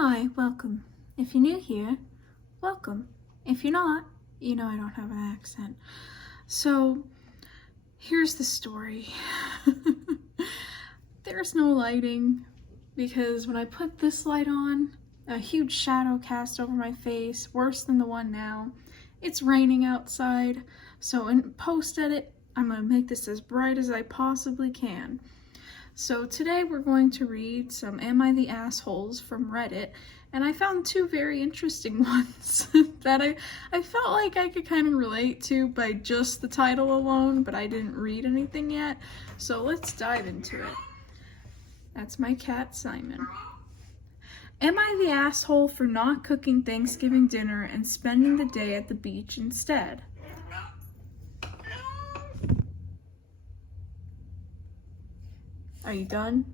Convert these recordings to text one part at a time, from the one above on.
Hi, welcome. If you're new here, welcome. If you're not, you know I don't have an accent. So, here's the story. There's no lighting because when I put this light on, a huge shadow cast over my face, worse than the one now. It's raining outside, so in post-edit, I'm going to make this as bright as I possibly can. So today we're going to read some Am I the Assholes from Reddit, and I found two very interesting ones that I felt like I could kind of relate to by just the title alone, but I didn't read anything yet, so let's dive into it. That's my cat, Simon. Am I the asshole for not cooking Thanksgiving dinner and spending the day at the beach instead? Are you done?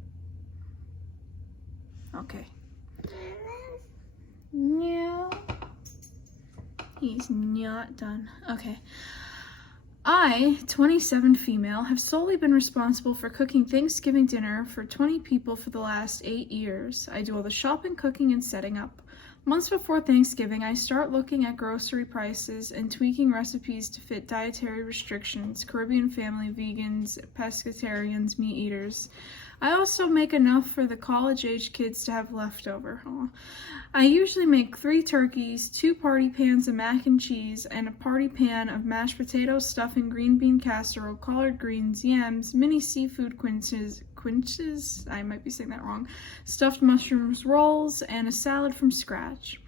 Okay. No. He's not done. Okay. I, 27 female, have solely been responsible for cooking Thanksgiving dinner for 20 people for the last 8 years. I do all the shopping, cooking, and setting up. Months before Thanksgiving, I start looking at grocery prices and tweaking recipes to fit dietary restrictions, Caribbean family, vegans, pescatarians, meat eaters. I also make enough for the college-age kids to have leftover. I usually make 3 turkeys, 2 party pans of mac and cheese, and a party pan of mashed potatoes, stuffing, green bean casserole, collard greens, yams, mini seafood quinces, I might be saying that wrong, stuffed mushrooms rolls, and a salad from scratch.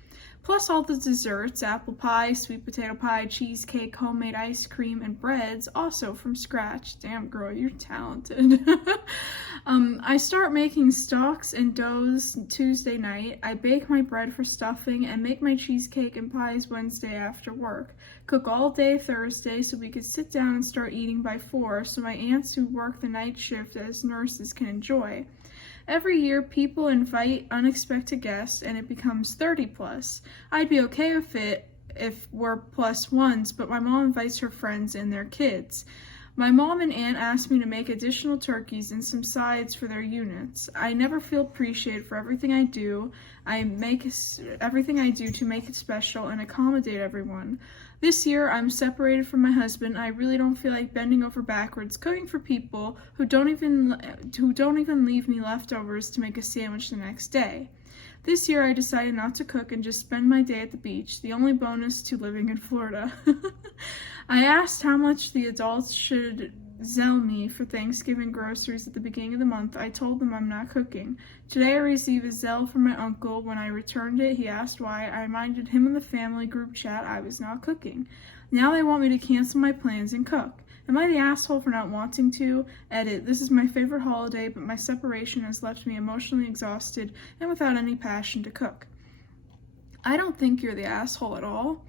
Plus all the desserts, apple pie, sweet potato pie, cheesecake, homemade ice cream, and breads, also from scratch. Damn, girl, you're talented. I start making stocks and doughs Tuesday night. I bake my bread for stuffing and make my cheesecake and pies Wednesday after work. Cook all day Thursday so we could sit down and start eating by 4 so my aunts who work the night shift as nurses can enjoy. Every year, people invite unexpected guests, and it becomes 30 plus. I'd be okay with it if we're plus ones, but my mom invites her friends and their kids. My mom and aunt asked me to make additional turkeys and some sides for their units. I never feel appreciated for everything I do. I make everything I do to make it special and accommodate everyone. This year, I'm separated from my husband. I really don't feel like bending over backwards cooking for people who don't even leave me leftovers to make a sandwich the next day. This year, I decided not to cook and just spend my day at the beach, the only bonus to living in Florida. I asked how much the adults should Zelle me for Thanksgiving groceries at the beginning of the month. I told them I'm not cooking. Today I received a Zelle from my uncle. When I returned it, he asked why. I reminded him in the family group chat I was not cooking. Now they want me to cancel my plans and cook. Am I the asshole for not wanting to? Edit. This is my favorite holiday, but my separation has left me emotionally exhausted and without any passion to cook. I don't think you're the asshole at all.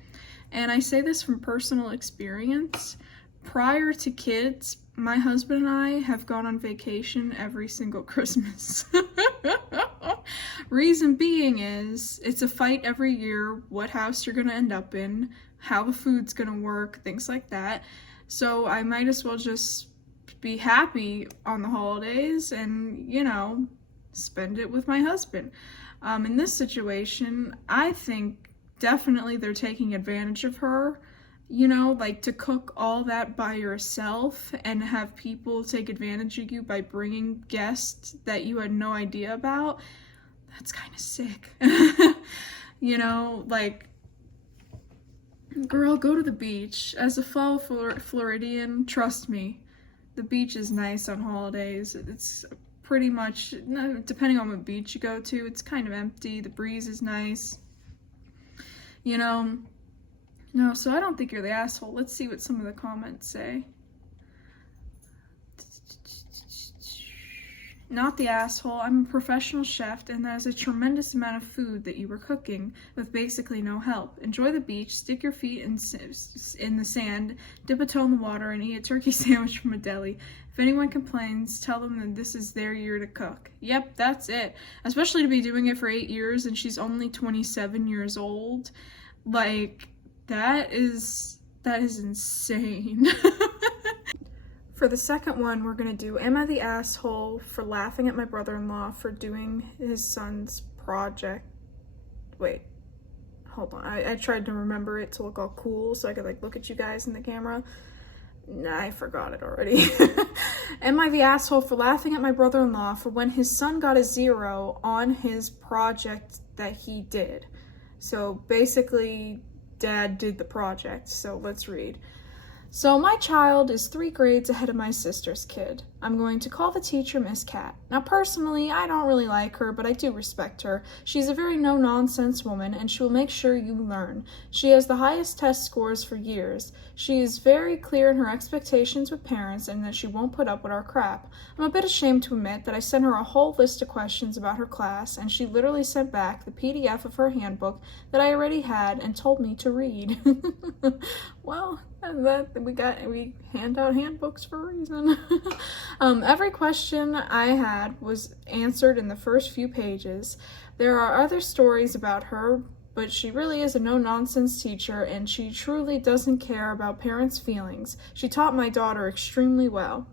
And I say this from personal experience. Prior to kids, my husband and I have gone on vacation every single Christmas. Reason being is, it's a fight every year, what house you're gonna end up in, how the food's gonna work, things like that. So I might as well just be happy on the holidays and, spend it with my husband. In this situation, I think definitely they're taking advantage of her. Like to cook all that by yourself and have people take advantage of you by bringing guests that you had no idea about. That's kind of sick. Girl, go to the beach. As a fellow Floridian, trust me, the beach is nice on holidays. It's pretty much, depending on what beach you go to, it's kind of empty. The breeze is nice. No, so I don't think you're the asshole. Let's see what some of the comments say. Not the asshole. I'm a professional chef, and there's a tremendous amount of food that you were cooking with basically no help. Enjoy the beach, stick your feet in the sand, dip a toe in the water, and eat a turkey sandwich from a deli. If anyone complains, tell them that this is their year to cook. Yep, that's it. Especially to be doing it for 8 years, and she's only 27 years old. That is insane. For the second one, we're gonna do, am I the asshole for laughing at my brother-in-law for doing his son's project wait, hold on. I tried to remember it to look all cool so I could like look at you guys in the camera. Nah, I forgot it already. Am I the asshole for laughing at my brother-in-law for when his son got a 0 on his project that he did? So basically, Dad did the project. So let's read. So my child is 3 grades ahead of my sister's kid. I'm going to call the teacher Miss Cat. Now personally, I don't really like her, but I do respect her. She's a very no-nonsense woman, and she will make sure you learn. She has the highest test scores for years. She is very clear in her expectations with parents and that she won't put up with our crap. I'm a bit ashamed to admit that I sent her a whole list of questions about her class, and she literally sent back the PDF of her handbook that I already had and told me to read. Well, we hand out handbooks for a reason. Every question I had was answered in the first few pages. There are other stories about her, but she really is a no-nonsense teacher, and she truly doesn't care about parents' feelings. She taught my daughter extremely well.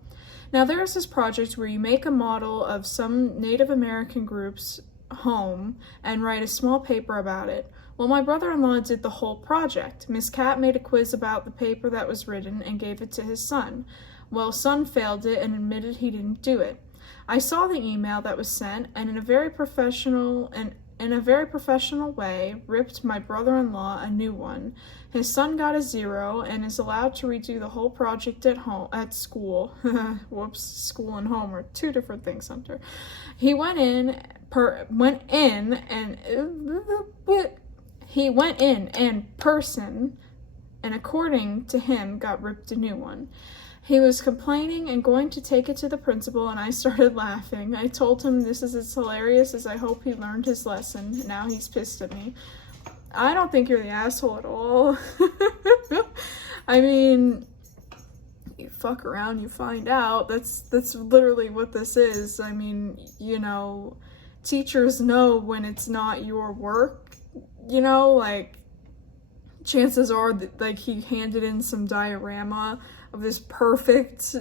Now there's this project where you make a model of some Native American group's home and write a small paper about it. Well, my brother-in-law did the whole project. Miss Cat made a quiz about the paper that was written and gave it to his son. Well, son failed it and admitted he didn't do it. I saw the email that was sent, and in a very professional way, ripped my brother-in-law a new one. His son got a 0 and is allowed to redo the whole project at school. Whoops, school and home are 2 different things, Hunter. He went in person, and according to him, got ripped a new one. He was complaining and going to take it to the principal, and I started laughing. I told him this is as hilarious as I hope he learned his lesson. Now he's pissed at me. I don't think you're the asshole at all. I mean, you fuck around, you find out. That's literally what this is. I mean, you know, teachers know when it's not your work, you know, like, chances are that, like, he handed in some diorama of this perfect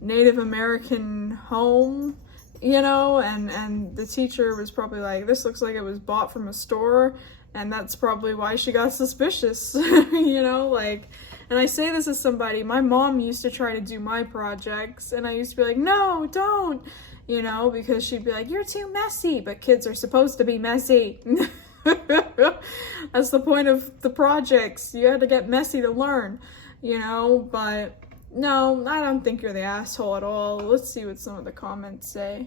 Native American home, you know, and the teacher was probably like, this looks like it was bought from a store, and that's probably why she got suspicious, you know, like, and I say this as somebody, my mom used to try to do my projects, and I used to be like, no, don't, you know, because she'd be like, you're too messy, but kids are supposed to be messy. That's the point of the projects. You had to get messy to learn, you know, but no, I don't think you're the asshole at all. Let's see what some of the comments say.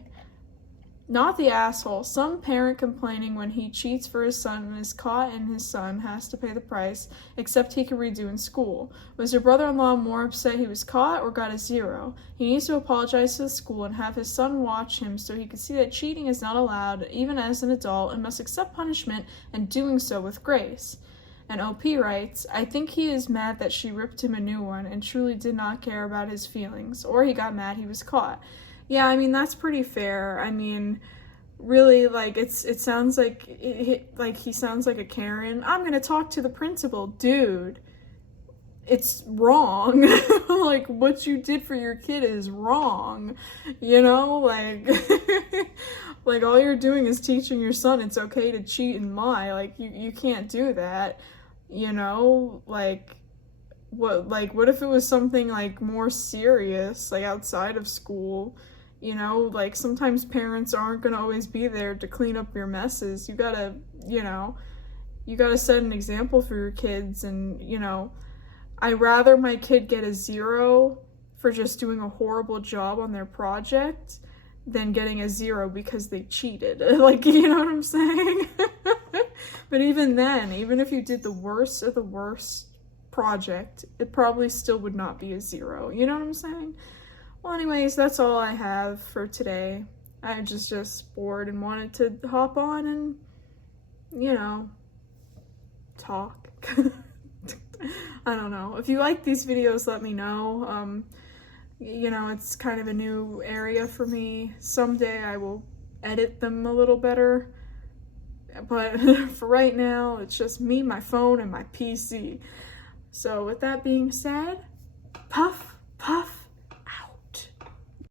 Not the asshole. Some parent complaining when he cheats for his son and is caught, and his son has to pay the price, except he can redo in school. Was your brother-in-law more upset he was caught or got a 0? He needs to apologize to the school and have his son watch him so he can see that cheating is not allowed, even as an adult, and must accept punishment, and doing so with grace. And OP writes, I think he is mad that she ripped him a new one and truly did not care about his feelings, or he got mad he was caught. Yeah, I mean, that's pretty fair. I mean, really, like, it sounds like, he sounds like a Karen. I'm gonna talk to the principal. Dude, it's wrong. Like, what you did for your kid is wrong. You know, like, like, all you're doing is teaching your son it's okay to cheat and lie. Like, you can't do that, you know? Like, what if it was something, like, more serious, like, outside of school? You know, like, sometimes parents aren't gonna always be there to clean up your messes. You gotta, you know, you gotta set an example for your kids, and, you know, I'd rather my kid get a 0 for just doing a horrible job on their project than getting a 0 because they cheated. Like, you know what I'm saying? But even then, even if you did the worst of the worst project, it probably still would not be a 0. You know what I'm saying? Well, anyways, that's all I have for today. I just bored and wanted to hop on and, you know, talk. I don't know. If you like these videos, let me know. You know, it's kind of a new area for me. Someday I will edit them a little better. But for right now, it's just me, my phone, and my PC. So with that being said, puff, puff.